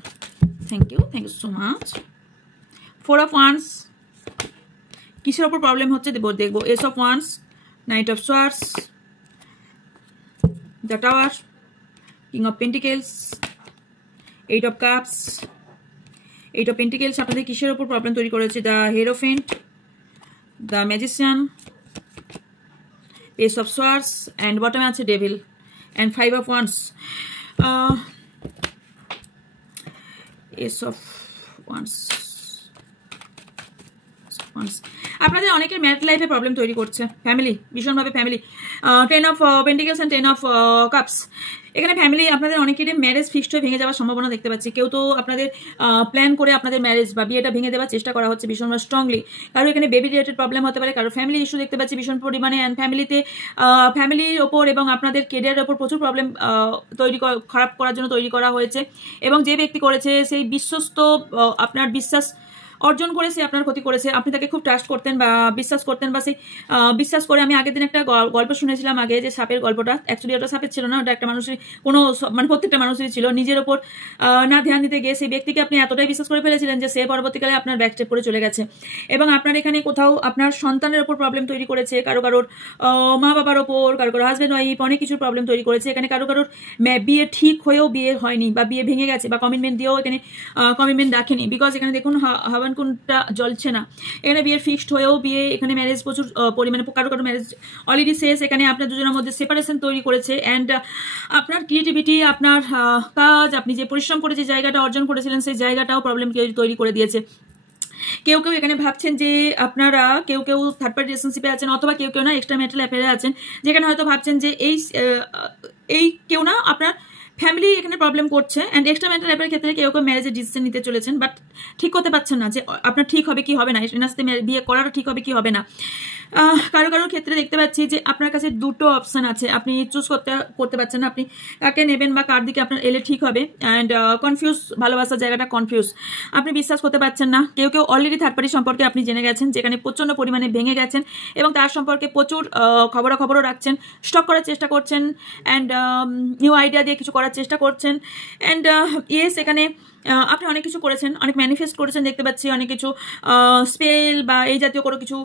Thank you so much. 4 of Wands. কিসের উপর প্রবলেম হচ্ছে দেখবো। Ace of Wands, Knight of Swords, The Tower, King of Pentacles, 8 of Cups, 8 of Pentacles আপনাদের কিসের উপর problem তৈরি করেছে, The Hierophant, The Magician, Ace of Swords, and bottom আছে Devil, and 5 of Wands. Ace of Wands. আপনাদের অনেকের married লাইফে problem তৈরি করছে, ফ্যামিলি ভীষণভাবে, family 10 of Pentacles and 10 of Cups। এখানে ফ্যামিলি আপনাদের অনেকেরই ম্যারেজ ফিক্সড হয়ে ভেঙে যাওয়ার সম্ভাবনা দেখতে পাচ্ছি। কেউ তো আপনাদের প্ল্যান করে আপনাদের ম্যারেজ বা বিয়েটা ভেঙে দেওয়ার চেষ্টা করা হচ্ছে ভীষণভাবে স্ট্রংলি। কারো এখানে বেবি রিলেটেড প্রবলেম হতে পারে, কারো ফ্যামিলি ইস্যু দেখতে পাচ্ছি ভীষণ পরিমাণে, অ্যান্ড ফ্যামিলির ওপর এবং আপনাদের কেরিয়ারের ওপর প্রচুর প্রবলেম খারাপ করার জন্য তৈরি করা হয়েছে, এবং যে ব্যক্তি করেছে সেই বিশ্বস্ত, আপনার বিশ্বাস অর্জন করে সে আপনার ক্ষতি করেছে। আপনি তাকে খুব ট্রাস্ট করতেন বা বিশ্বাস করতেন, বা সেই বিশ্বাস করে, আমি আগের দিন একটা গল্প শুনেছিলাম আগে, যে সাপের গল্পটা, অ্যাকচুয়ালি ওটা সাপের ছিল না, ওটা একটা মানুষের কোনো, মানে প্রত্যেকটা মানুষেরই ছিল, নিজের ওপর না ধ্যান দিতে গিয়ে সেই ব্যক্তিকে আপনি এতটাই বিশ্বাস করে ফেলেছিলেন যে সে পরবর্তীকালে আপনার ব্যাকস্টেপ করে চলে গেছে। এবং আপনার এখানে কোথাও আপনার সন্তানের ওপর প্রবলেম তৈরি করেছে, কারোর মা বাবার ওপর, কারোর হাজব্যান্ড ওয়াইফ, অনেক কিছুর প্রবলেম তৈরি করেছে। এখানে কারোর বিয়ে ঠিক হয়েও বিয়ে হয়নি, বা বিয়ে ভেঙে গেছে, বা কমিটমেন্ট দিয়েও এখানে কমিটমেন্ট রাখেনি। বিকজ এখানে দেখুন হাওয়ান কোনটা জ্বলছে না। এখানে বিয়ের ফিক্সড হয়েও বিয়ে, এখানে ম্যারেজ প্রচুর পরিমাণে, কারো কারো ম্যারেজ অলরেডি শেষ। এখানে আপনার দুজনের মধ্যে সেপারেশন তৈরি করেছে। অ্যান্ড আপনার ক্রিয়েটিভিটি, আপনার কাজ, আপনি যে পরিশ্রম করে যে জায়গাটা অর্জন করেছিলেন সেই জায়গাটাও প্রবলেম তৈরি করে দিয়েছে। কেউ কেউ এখানে ভাবছেন যে আপনারা কেউ থার্ড পার্টি রিলেশনশিপে আছেন, অথবা কেউ না এক্সট্রা ম্যারিটাল অ্যাফেয়ারে আছেন, যেখানে হয়তো ভাবছেন যে এই কেউ না আপনার ফ্যামিলি এখানে প্রবলেম করছে। অ্যান্ড এক্সট্রা ম্যারিটাল অ্যাফেয়ারের ক্ষেত্রে কেউ ম্যারেজের ডিসিশন নিতে চলেছেন, বাট ঠিক করতে পারছেন না যে আপনার ঠিক হবে কি হবে না, এনার সাথে বিয়ে করাটা ঠিক হবে কি হবে না। কারোর ক্ষেত্রে দেখতে পাচ্ছি যে আপনার কাছে দুটো অপশন আছে, আপনি চুজ করতে পারছেন না আপনি কাকে নেবেন বা কার দিকে আপনার এলে ঠিক হবে। অ্যান্ড কনফিউজ, ভালোবাসার জায়গাটা কনফিউজ, আপনি বিশ্বাস করতে পারছেন না। কেউ অলরেডি থার্ড পার্টি সম্পর্কে আপনি জেনে গেছেন, যেখানে প্রচন্ড পরিমাণে ভেঙে গেছেন এবং তার সম্পর্কে প্রচুর খবরাখবরও রাখছেন, স্টক করার চেষ্টা করছেন, অ্যান্ড নিউ আইডিয়া দিয়ে কিছু করার চেষ্টা করছেন। অ্যান্ড ইয়েস, এখানে আপনি অনেক কিছু করেছেন, অনেক ম্যানিফেস্ট করেছেন দেখতে পাচ্ছি, অনেক কিছু স্পেল বা এই জাতীয় কোনো কিছু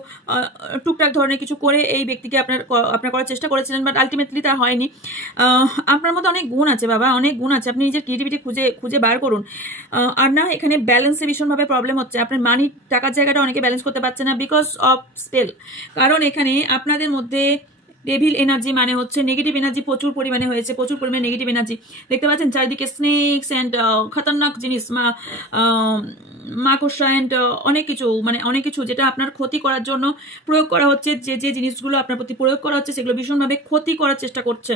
টুকটাক ধরনের কিছু করে এই ব্যক্তিকে আপনার করার চেষ্টা করেছিলেন, বাট আলটিমেটলি তা হয়নি। আপনার মধ্যে অনেক গুণ আছে বাবা, অনেক গুণ আছে, আপনি নিজের ক্রিয়েটিভিটি খুঁজে বার করুন। আর না, এখানে ব্যালেন্সে ভীষণভাবে প্রবলেম হচ্ছে, আপনার মানি টাকার জায়গাটা অনেকে ব্যালেন্স করতে পারছে না বিকজ অফ স্পেল। কারণ এখানে আপনাদের মধ্যে ডেভিল এনার্জি মানে হচ্ছে নেগেটিভ এনার্জি প্রচুর পরিমাণে হয়েছে, প্রচুর পরিমাণে নেগেটিভ এনার্জি দেখতে পাচ্ছেন চারিদিকে, স্নেকস অ্যান্ড খতরনাক জিনিস, মাকড়সা অ্যান্ড অনেক কিছু যেটা আপনার ক্ষতি করার জন্য প্রয়োগ করা হচ্ছে, যে জিনিসগুলো আপনার প্রতি প্রয়োগ করা হচ্ছে সেগুলো ভীষণভাবে ক্ষতি করার চেষ্টা করছে।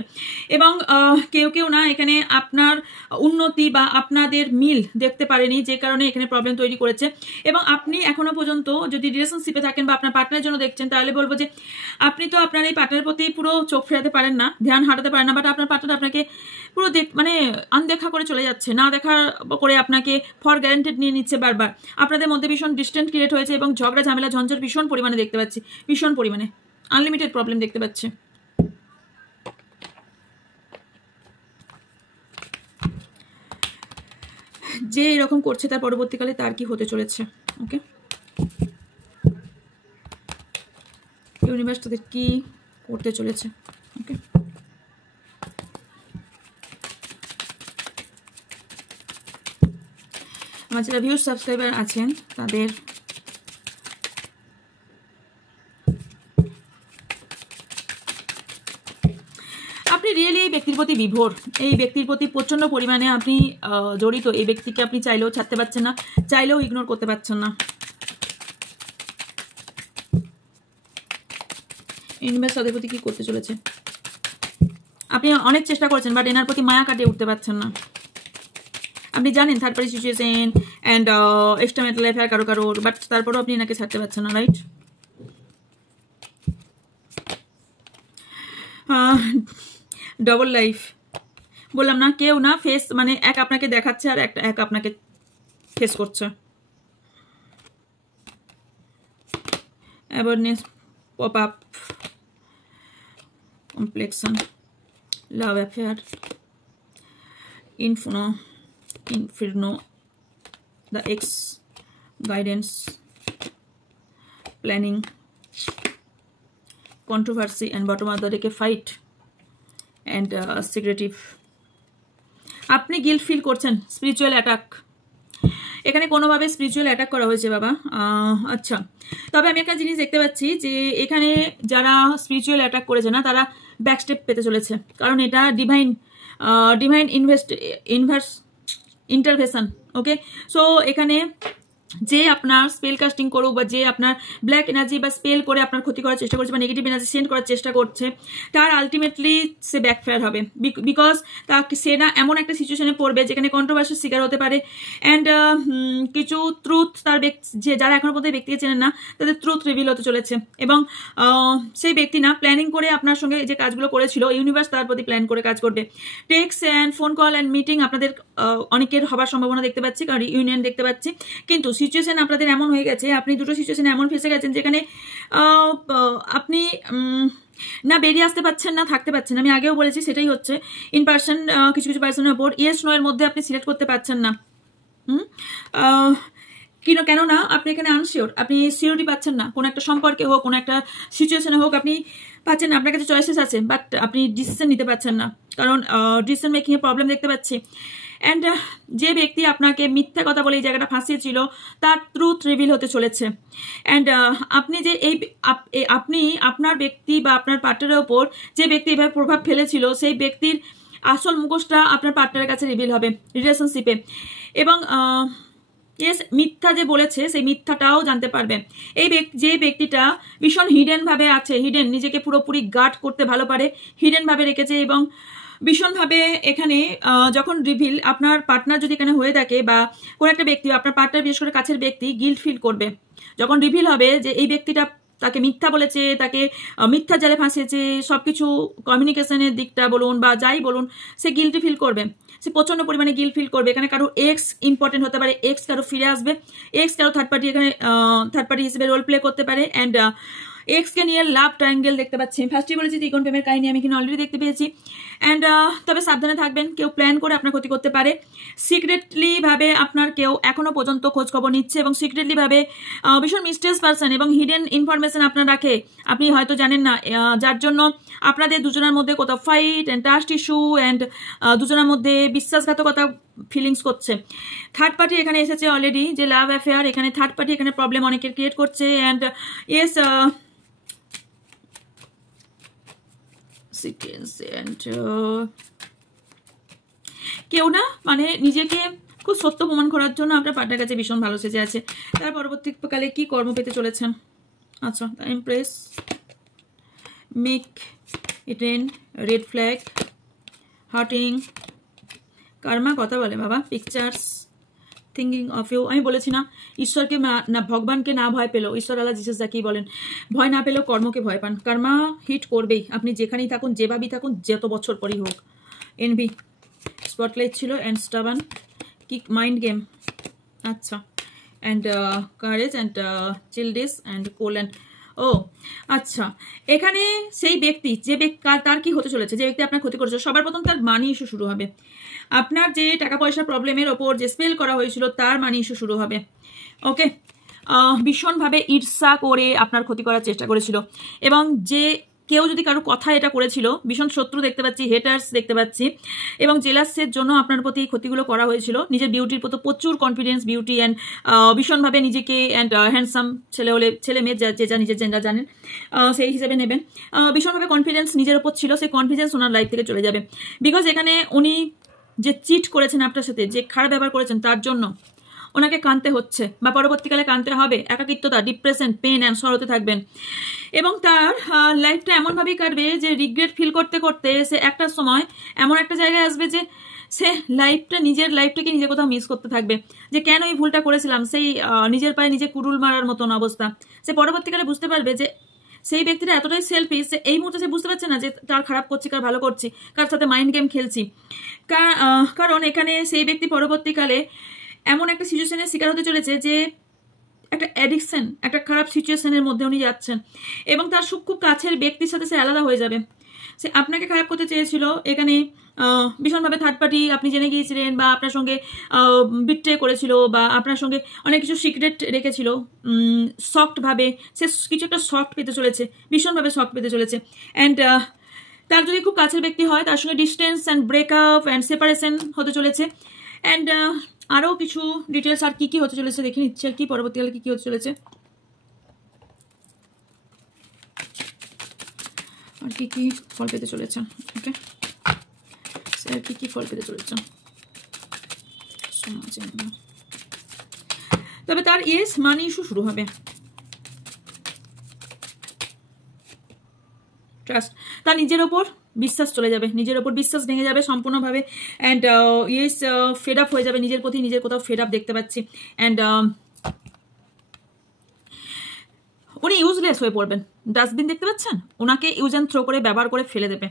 এবং কেউ না এখানে আপনার উন্নতি বা আপনাদের মিল দেখতে পারেনি, যে কারণে এখানে প্রবলেম তৈরি করেছে। এবং আপনি এখনো পর্যন্ত যদি রিলেশনশিপে থাকেন বা আপনার পার্টনারের জন্য দেখছেন, তাহলে বলবো যে আপনি তো আপনার এই পার্টনারের প্রতি পুরো চোখ ফেরাতে পারেন না, ধ্যান হাঁটাতে পারেন না, বাট আপনার পার্টনার আপনাকে পুরো আনদেখা করে চলে যাচ্ছে, না দেখা করে আপনাকে ফর গ্যারান্টেড নিয়ে নিচ্ছে বারবার। আপনাদের মধ্যে ভীষণ ডিস্টেন্স ক্রিয়েট হয়েছে এবং ঝগড়া ঝামেলা ঝঞ্ঝট ভীষণ পরিমাণে দেখতে পাচ্ছি, ভীষণ পরিমাণে আনলিমিটেড প্রবলেম দেখতে পাচ্ছি। যে এরকম করছে তার পরবর্তীকালে তার কি হতে চলেছে, ওকে, ইউনিভার্স তাদের কি করতে চলেছে, ওকে। আমার যারা ভিউজ সাবস্ক্রাইবার আছেন তাদের আপনি রিয়েলি এই ব্যক্তির প্রতি বিভোর, এই ব্যক্তির প্রতি প্রচন্ড পরিমাণে আপনি জড়িত। এই ব্যক্তিকে আপনি চাইলেও ছাড়তে পারছেন না, চাইলেও ইগনোর করতে পারছেন না। ইউনিভার্স তাদের প্রতি কি করতে চলেছে, আপনি অনেক চেষ্টা করছেন বাট এনার প্রতি মায়া কাটিয়ে উঠতে পারছেন না। আপনি জানেন third party situation and extra marital affair কারোর, বাট তারপরেও আপনি এনাকে ছাড়তে পারছেন না, রাইট? ডবল লাইফ বললাম না, কেউ না ফেস মানে এক আপনাকে দেখাচ্ছে আর এক আপনাকে ফেস করছে। Awareness, pop up, complexion, love affair, inferno, the X, guidance, planning, controversy, and bottom of the deck a fight and secretive. আপনি গিল্ট ফিল করছেন, স্পিরিচুয়াল অ্যাটাক, এখানে কোনোভাবে স্পিরিচুয়াল অ্যাটাক করা হয়েছে বাবা। আচ্ছা, তবে আমি একটা জিনিস দেখতে পাচ্ছি যে এখানে যারা স্পিরিচুয়াল অ্যাটাক করেছে না তারা ব্যাকস্টেপ পেতে চলেছে, কারণ এটা ডিভাইন ইন্টারভেনশন, ওকে। সো এখানে যে আপনার স্পেল কাস্টিং করুক বা যে আপনার ব্ল্যাক এনার্জি বা স্পেল করে আপনার ক্ষতি করার চেষ্টা করছে বা নেগেটিভ এনার্জি সেন্ড করার চেষ্টা করছে, তার আলটিমেটলি সে ব্যাকফায়ার হবে, বিকজ সে না এমন একটা সিচুয়েশনে পড়বে যেখানে কন্ট্রোভার্সির শিকার হতে পারে। অ্যান্ড কিছু ট্রুথ তার যে যারা এখনো পর্যন্ত ব্যক্তিকে চেনেন না তাদের ট্রুথ রিভিল হতে চলেছে। এবং সেই ব্যক্তি না প্ল্যানিং করে আপনার সঙ্গে যে কাজগুলো করেছিল, ইউনিভার্স তার প্রতি প্ল্যান করে কাজ করবে। Text and phone call and meeting আপনাদের অনেকের হবার সম্ভাবনা দেখতে পাচ্ছি, কারণ ইউনিয়ন দেখতে পাচ্ছি। কিন্তু সিচুয়েশন আপনাদের এমন হয়ে গেছে, আপনি দুটো সিচুয়েশনে এমন ফেসে গেছেন যেখানে আপনি না বেরিয়ে আসতে পারছেন না থাকতে পারছেন। আমি আগেও বলেছি সেটাই হচ্ছে ইন পার্সন, কিছু পার্সনের ওপর ইয়েস নো এর মধ্যে আপনি সিলেক্ট করতে পারছেন না। কেননা আপনি এখানে আনশিওর, আপনি সিওরিটি পাচ্ছেন না, কোনো একটা সম্পর্কে হোক, কোনো একটা সিচুয়েশনে হোক, আপনি পাচ্ছেন না। আপনার কাছে চয়েসেস আছে, বাট আপনি ডিসিশন নিতে পারছেন না, কারণ ডিসিশন মেকিং এ প্রবলেম দেখতে পাচ্ছি। অ্যান্ড যে ব্যক্তি আপনাকে মিথ্যা কথা বলে এই জায়গাটা ফাঁসিয়েছিল, তার ট্রুথ রিভিল হতে চলেছে। অ্যান্ড আপনি যে আপনি আপনার ব্যক্তি বা আপনার পার্টনারের ওপর যে ব্যক্তি এভাবে প্রভাব ফেলেছিল, সেই ব্যক্তির আসল মুখোশটা আপনার পার্টনারের কাছে রিভিল হবে রিলেশনশিপে। এবং মিথ্যা যে বলেছে সেই মিথ্যাটাও জানতে পারবে। যে ব্যক্তিটা ভীষণ হিডেন ভাবে আছে, হিডেন, নিজেকে পুরোপুরি গার্ড করতে ভালো পারে, হিডেন ভাবে রেখেছে, এবং ভীষণভাবে এখানে যখন রিভিল আপনার পার্টনার যদি এখানে হয়ে থাকে, বা কোনো একটা ব্যক্তি, আপনার পার্টনার বিশেষ করে কাছের ব্যক্তি গিল্ট ফিল করবে যখন রিভিল হবে যে এই ব্যক্তিটা তাকে মিথ্যা বলেছে, তাকে মিথ্যা জালে ফাঁসিয়েছে, সবকিছু কমিউনিকেশনের দিকটা বলুন বা যাই বলুন, সে গিল্টি ফিল করবে, সে প্রচন্ড পরিমাণে গিল্ট ফিল করবে। এখানে কারো এক্স ইম্পর্টেন্ট হতে পারে, এক্স কারো ফিরে আসবে, এক্স কারো থার্ড পার্টি এখানে থার্ড পার্টি হিসেবে রোল প্লে করতে পারে। অ্যান্ড এক্স কে নিয়ে লাভ ট্রায়াঙ্গেল দেখতে পাচ্ছি। ফার্স্টে বলেছি ত্রিকোণ প্রেমের কাহিনী আমি এখানে অলরেডি দেখতে পেয়েছি। অ্যান্ড তবে সাবধানে থাকবেন, কেউ প্ল্যান করে আপনার ক্ষতি করতে পারে, সিক্রেটলি ভাবে আপনার কেউ এখনো পর্যন্ত খোঁজ খবর নিচ্ছে, এবং সিক্রেটলি ভাবে ভীষণ মিস্টেরিয়াস পারসন এবং হিডেন ইনফরমেশন আপনার রাখে, আপনি হয়তো জানেন না, যার জন্য আপনাদের দুজনের মধ্যে কোথাও fight and trust issue and দুজনের মধ্যে বিশ্বাসঘাতকতা ফিলিংস করছে। থার্ড পার্টি এখানে এসেছে অলরেডি, যে লাভ অ্যাফেয়ার, এখানে থার্ড পার্টি এখানে প্রবলেম অনেকের ক্রিয়েট করছে। অ্যান্ড ইয়েস কেউ না মানে নিজেকে খুব সত্য প্রমাণ করার জন্য আপনার পার্টনার কাছে ভীষণ ভালো সেজে আছে। তার পরবর্তীকালে কি কর্ম পেতে চলেছেন? আচ্ছা, impress, make it end, red flag, hurting, karma কথা বলে বাবা, পিকচার্স, থিঙ্কিং অফ ইউ। আমি বলেছি না, ঈশ্বরকে না ভগবানকে না ভয় পেলেও, ঈশ্বর আল্লাহ জিসাস যা কি বলেন, ভয় না পেলেও কর্মকে ভয় পান। কর্মা হিট করবেই, আপনি যেখানেই থাকুন, যেভাবেই থাকুন, যত বছর পরই হোক। এনভি, স্পটলাইট ছিল, and stubborn, kick, mind game, আচ্ছা, and courage, and childish, and cool, and ও আচ্ছা, এখানে সেই ব্যক্তি যে তার কি হতে চলেছে, যে ব্যক্তি আপনার ক্ষতি করেছে, সবার প্রথম তার মানি ইস্যু শুরু হবে। আপনার যে টাকা পয়সা প্রবলেমের ওপর যে স্পেল করা হয়েছিল, তার মানি ইস্যু শুরু হবে। ওকে, ভীষণভাবে ঈর্ষা করে আপনার ক্ষতি করার চেষ্টা করেছিল, এবং যে কেউ যদি কারো কথা এটা করেছিল, ভীষণ শত্রু দেখতে পাচ্ছি, হেটার্স দেখতে পাচ্ছি, এবং জেলাসের জন্য আপনার প্রতি ক্ষতিগুলো করা হয়েছিল। নিজের বিউটির প্রতি প্রচুর কনফিডেন্স, বিউটি অ্যান্ড ভীষণভাবে নিজেকে, অ্যান্ড হ্যান্ডসাম ছেলে হলে ছেলে মেয়ে যে যা নিজের জেন্ডার জানেন সেই হিসেবে নেবেন, ভীষণভাবে কনফিডেন্স নিজের ওপর ছিল, সেই কনফিডেন্স ওনার লাইফ থেকে চলে যাবে। বিকজ এখানে উনি যে চিট করেছেন আপনার সাথে, যে খারাপ ব্যবহার করেছেন, তার জন্য ওনাকে কাঁদতে হচ্ছে বা পরবর্তীকালে কাঁদতে হবে। একাকিত্বতা, ডিপ্রেশন, পেন অ্যান্ড সরতে থাকবেন, এবং তার লাইফটা এমনভাবেই কাটবে যে রিগ্রেট ফিল করতে করতে সে একটা সময় এমন একটা জায়গায় আসবে যে সে নিজের লাইফটাকে নিজে কোথাও মিস করতে থাকবে, যে কেন এই ভুলটা করেছিলাম, সেই নিজের পায়ে নিজে কুড়ুল মারার মতন অবস্থা। সে পরবর্তীকালে বুঝতে পারবে যে সেই ব্যক্তিটা এতটাই সেলফিশ, এই মুহূর্তে সে বুঝতে পারছে না যে কার খারাপ করছি, কার ভালো করছি, কার সাথে মাইন্ড গেম খেলছি। কারণ এখানে সেই ব্যক্তি পরবর্তীকালে এমন একটা সিচুয়েশনের শিকার হতে চলেছে যে একটা অ্যাডিকশন, একটা খারাপ সিচুয়েশনের মধ্যে উনি যাচ্ছেন, এবং তার খুব কাছের ব্যক্তির সাথে সে আলাদা হয়ে যাবে। সে আপনাকে খারাপ করতে চেয়েছিল, এখানে ভীষণভাবে থার্ড পার্টি আপনি জেনে গিয়েছিলেন, বা আপনার সঙ্গে বিট্রে করেছিল, বা আপনার সঙ্গে অনেক কিছু সিক্রেট রেখেছিল, সফটভাবে সে কিছু একটা সফট পেতে চলেছে, ভীষণভাবে সফট পেতে চলেছে। অ্যান্ড তার যদি খুব কাছের ব্যক্তি হয়, তার সঙ্গে distance and breakup and separation হতে চলেছে। অ্যান্ড আরও কিছু ডিটেলস আর কি কি হতে চলেছে দেখে নিচ্ছে, আর কি পরবর্তীকালে কি কি হতে চলেছে, আর কি কি ফল পেতে চলেছে। ওকে, স্যার কি কি ফল পেতে চলেছে তবে তার ইয়েস মানি ইস্যু শুরু হবে। ট্রাস্ট, তার নিজের ওপর বিশ্বাস চলে যাবে, নিজের ওপর বিশ্বাস ভেঙে যাবে সম্পূর্ণভাবে। অ্যান্ড ইয়েস ফেড আপ হয়ে যাবে নিজের প্রতি, নিজের কোথাও ফেড আপ দেখতে পাচ্ছি। অ্যান্ড উনি ইউজলেস হয়ে পড়বেন, ডাস্টবিন দেখতে পাচ্ছেন, ওনাকে ইউজ অ্যান্ড থ্রো করে ব্যবহার করে ফেলে দেবে।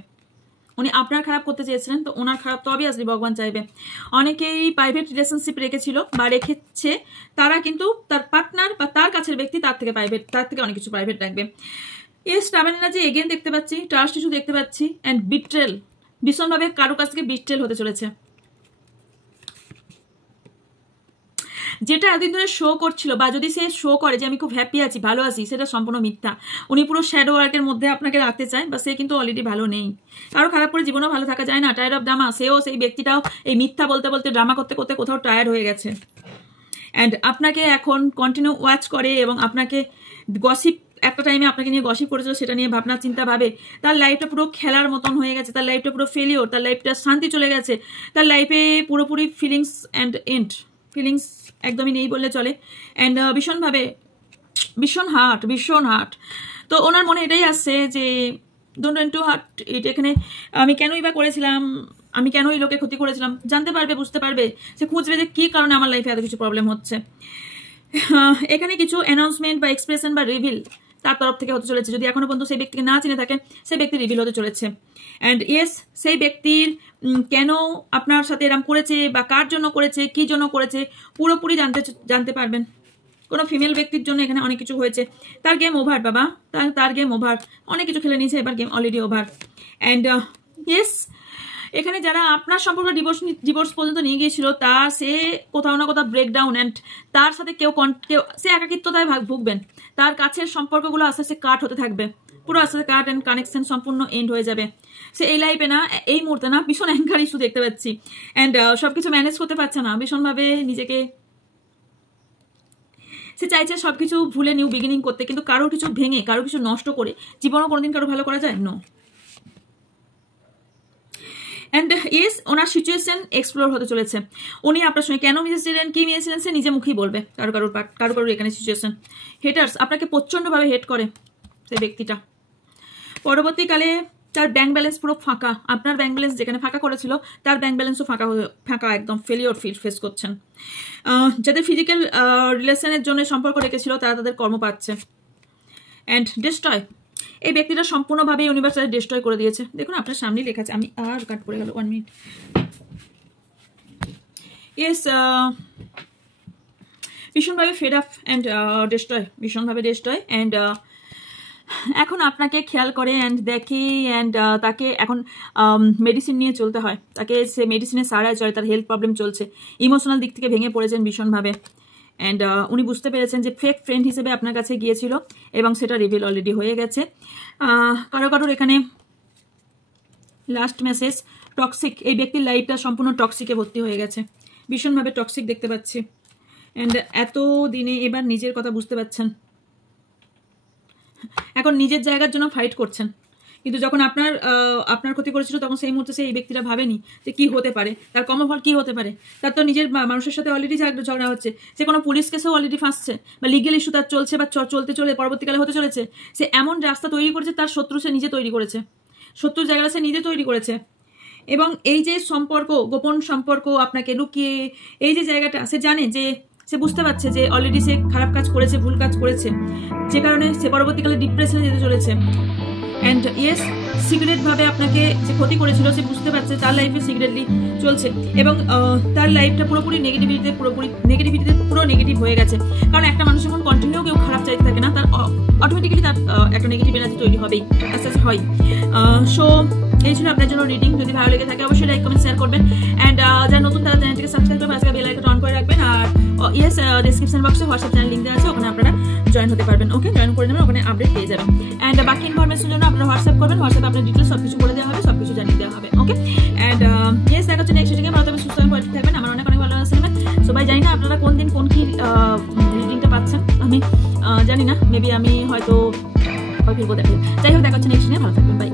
উনি আপনার খারাপ করতে চেয়েছিলেন, তো ওনার খারাপ তো অবভিয়াসলি ভগবান চাইবে। অনেকেই প্রাইভেট রিলেশনশিপ রেখেছিল বা রেখেছে, তারা কিন্তু তার পার্টনার বা তার কাছের ব্যক্তি তার থেকে অনেক কিছু প্রাইভেট রাখবে। এস ট্রাভেল এনার্জি এগেন দেখতে পাচ্ছি, ট্রাস্ট ইস্যু দেখতে পাচ্ছি, অ্যান্ড বিট্রেল, ভীষণভাবে কারো কাছ থেকে বিট্রেল হতে চলেছে। যেটা এতদিন ধরে শো করছিল, বা যদি সে শো করে যে আমি খুব হ্যাপি আছি, ভালো আছি, সেটা সম্পূর্ণ মিথ্যা। উনি পুরো শ্যাডো ওয়ার্কের মধ্যে আপনাকে রাখতে চায়, বা সে কিন্তু অলরেডি ভালো নেই। কারো খারাপ করে জীবনেও ভালো থাকা যায় না। টায়ার্ড অফ ড্রামা, সেও সেই ব্যক্তিটাও এই মিথ্যা বলতে বলতে, ড্রামা করতে করতে কোথাও টায়ার্ড হয়ে গেছে। অ্যান্ড আপনাকে এখন কন্টিনিউ ওয়াচ করে এবং আপনাকে গসিপ, একটা টাইমে আপনাকে নিয়ে গসিপ করেছিল, সেটা নিয়ে ভাবনা চিন্তা ভাবে। তার লাইফটা পুরো খেলার মতন হয়ে গেছে, তার লাইফটা পুরো ফেলিওর, তার লাইফটা শান্তি চলে গেছে, তার লাইফে পুরোপুরি ফিলিংস অ্যান্ড এন্ড, ফিলিংস একদমই নেই বললে চলে। অ্যান্ড ভীষণভাবে ভীষণ হার্ট। তো ওনার মনে এটাই আসছে যে ডোন্ট ওয়ান্ট টু হার্ট ইট। এখানে আমি কেনই বা করেছিলাম, আমি কেনই লোকে ক্ষতি করেছিলাম, জানতে পারবে, বুঝতে পারবে, সে খুঁজবে যে কী কারণে আমার লাইফে এত কিছু প্রবলেম হচ্ছে। এখানে কিছু অ্যানাউন্সমেন্ট বা এক্সপ্রেশন বা রিভিল তার তরফ থেকে হতে চলেছে। যদি এখনো পর্যন্ত সেই ব্যক্তিকে না চিনে থাকেন, সেই ব্যক্তি রিভিল হতে চলেছে। অ্যান্ড ইয়েস, সেই ব্যক্তির কেন আপনার সাথে এরম করেছে, বা কার জন্য করেছে, কি জন্য করেছে, পুরোপুরি জানতে পারবেন। কোনো ফিমেল ব্যক্তির জন্য এখানে অনেক কিছু হয়েছে। তার গেম ওভার বাবা, তার গেম ওভার, অনেক কিছু খেলে নিয়েছে, এবার game already over. And yes, এখানে যারা আপনার সম্পর্কে ডিভোর্স পর্যন্ত নিয়ে গিয়েছিল, সে কোথাও না কোথাও ব্রেকডাউন, অ্যান্ড তার সাথে কেউ সে একাকিত্বতায় ভুগবেন। তার কাছের সম্পর্কগুলো আস্তে আস্তে কাট হতে থাকবে, পুরো আস্তে আস্তে কাট অ্যান্ড কানেকশন সম্পূর্ণ এন্ড হয়ে যাবে। সে এই লাইফে না, এই মুহূর্তে না, ভীষণ অ্যাঙ্গার ইস্যু দেখতে পাচ্ছি। অ্যান্ড সবকিছু ম্যানেজ করতে পারছে না, ভীষণভাবে নিজেকে, সে চাইছে সবকিছু ভুলে নিউ বিগিনিং করতে, কিন্তু কারো কিছু ভেঙে, কারো কিছু নষ্ট করে জীবনও কোনোদিন কারো ভালো করা যায় নো। অ্যান্ড ইয়েস, ওনার সিচুয়েশন এক্সপ্লোর হতে চলেছে। উনি আপনার সঙ্গে কেন মিশেছিলেন, কি মিশেছিলেন, সে নিজে মুখেই বলবে। কারোর এখানে সিচুয়েশন, হেটার্স আপনাকে প্রচণ্ডভাবে হেট করে সেই ব্যক্তিটা। পরবর্তীকালে তার ব্যাংক ব্যালেন্স পুরো ফাঁকা, আপনার ব্যাংক ব্যালেন্স যেখানে ফাঁকা করেছিল, তার ব্যাংক ব্যালেন্সও ফাঁকা, একদম ফেলিওর ফেস করছেন। যাদের ফিজিক্যাল রিলেশনের জন্য সম্পর্ক রেখেছিল, তারা তাদের কর্ম পাচ্ছে। অ্যান্ড ডিস্ট্রয়, এই ব্যক্তিটা সম্পূর্ণভাবে ইউনিভার্সাল ডিস্ট্রয় করে দিয়েছে। দেখুন আপনার সামনেই লেখা আছে, আমি আর কাট পড়ে গেল 1 মিনিট। ইয়েস, ভীষণভাবে ফেড আপ অ্যান্ড ডিস্ট্রয়, ভীষণভাবে ডিস্ট্রয়। অ্যান্ড এখন আপনাকে খেয়াল করে অ্যান্ড দেখে, অ্যান্ড তাকে এখন মেডিসিন নিয়ে চলতে হয়, তাকে সে মেডিসিনের সাহায্যে চলে, তার হেলথ প্রবলেম চলছে, ইমোশনাল দিক থেকে ভেঙে পড়েছেন ভীষণভাবে। অ্যান্ড উনি বুঝতে পেরেছেন যে ফেক ফ্রেন্ড হিসেবে আপনার কাছে গিয়েছিল, এবং সেটা রিভিল অলরেডি হয়ে গেছে। কারোর এখানে লাস্ট মেসেজ, টক্সিক, এই ব্যক্তির লাইফটা সম্পূর্ণ টক্সিকে ভর্তি হয়ে গেছে, ভীষণভাবে টক্সিক দেখতে পাচ্ছি। অ্যান্ড এত দিনে এবার নিজের কথা বুঝতে পারছেন, এখন নিজের জায়গার জন্য ফাইট করছেন। কিন্তু যখন আপনার ক্ষতি করেছিল, তখন সেই মুহূর্তে এই ব্যক্তিটা ভাবেনি যে কি হতে পারে, তার কর্মফল কি হতে পারে। তার তো নিজের মানুষের সাথে অলরেডি ঝগড়া হচ্ছে, সে কোনো পুলিশ কেসেও অলরেডি ফাঁসছে, বা লিগেল ইস্যু তার চলছে, বা চলে পরবর্তীকালে হতে চলেছে। সে এমন রাস্তা তৈরি করেছে, তার শত্রু সে নিজে তৈরি করেছে, শত্রুর জায়গাটা সে নিজে তৈরি করেছে। এবং এই যে সম্পর্ক, গোপন সম্পর্ক আপনাকে লুকিয়ে, এই যে জায়গাটা, সে জানে যে, সে বুঝতে পারছে যে অলরেডি সে খারাপ কাজ করেছে, ভুল কাজ করেছে, যে কারণে সে পরবর্তীকালে ডিপ্রেশনে যেতে চলেছে। অ্যান্ড ইয়েস, সিক্রেটভাবে আপনাকে যে ক্ষতি করেছিল, সে বুঝতে পারছে তার লাইফে সিক্রেটলি চলছে, এবং তার লাইফটা পুরো নেগেটিভ হয়ে গেছে। কারণ একটা মানুষ যখন কন্টিনিউ কেউ খারাপ চাইতে থাকে না, তার অটোমেটিক্যালি তার একটা নেগেটিভ এনার্জি তৈরি হবেই, আস্তে আস্তে হয়। সো এই ছিল আপনার জন্য রিডিং। যদি ভালো লেগে থাকে অবশ্যই লাইক, কমেন্ট, শেয়ার করবেন। অ্যান্ড যারা নতুন তারা চ্যানেলটিকে সাবস্ক্রাইব করবেন, আজকে বেল আইকনটা অন করে রাখবেন। আর ইয়েস, ডেসক্রিপশন বক্সে হোয়াটসঅ্যাপ চ্যানেল লিঙ্ক দেওয়া আছে, ওখানে আপনারা জয়েন হতে পারবেন। ওকে, জয়েন করে নেবেন, ওখানে আপডেট পেয়ে যাবেন। অ্যান্ড বাকি ইনফরমেশনের জন্য আপনারা হোয়াটসঅ্যাপ করবেন, হোয়াটসঅ্যাপে আপনার ডিটেলস সব কিছু বলে দেওয়া হবে, সব কিছু জানিয়ে দেওয়া হবে। ওকে, অ্যান্ড ইয়েস, দেখা হচ্ছে নেক্সট রিডিংয়ে। ভালো থাকবেন, সুস্থ থাকবেন। আমার অনেক ভালো লাগবে। সবাই জানি না আপনারা কোন দিন কোন কি রিডিংটা পাচ্ছেন, আমি জানি না, মেবি আমি হয়তো ফিরবো, যাই হোক, দেখা হচ্ছে নেক্সট রিডিংয়ে। ভালো থাকবেন, বাই।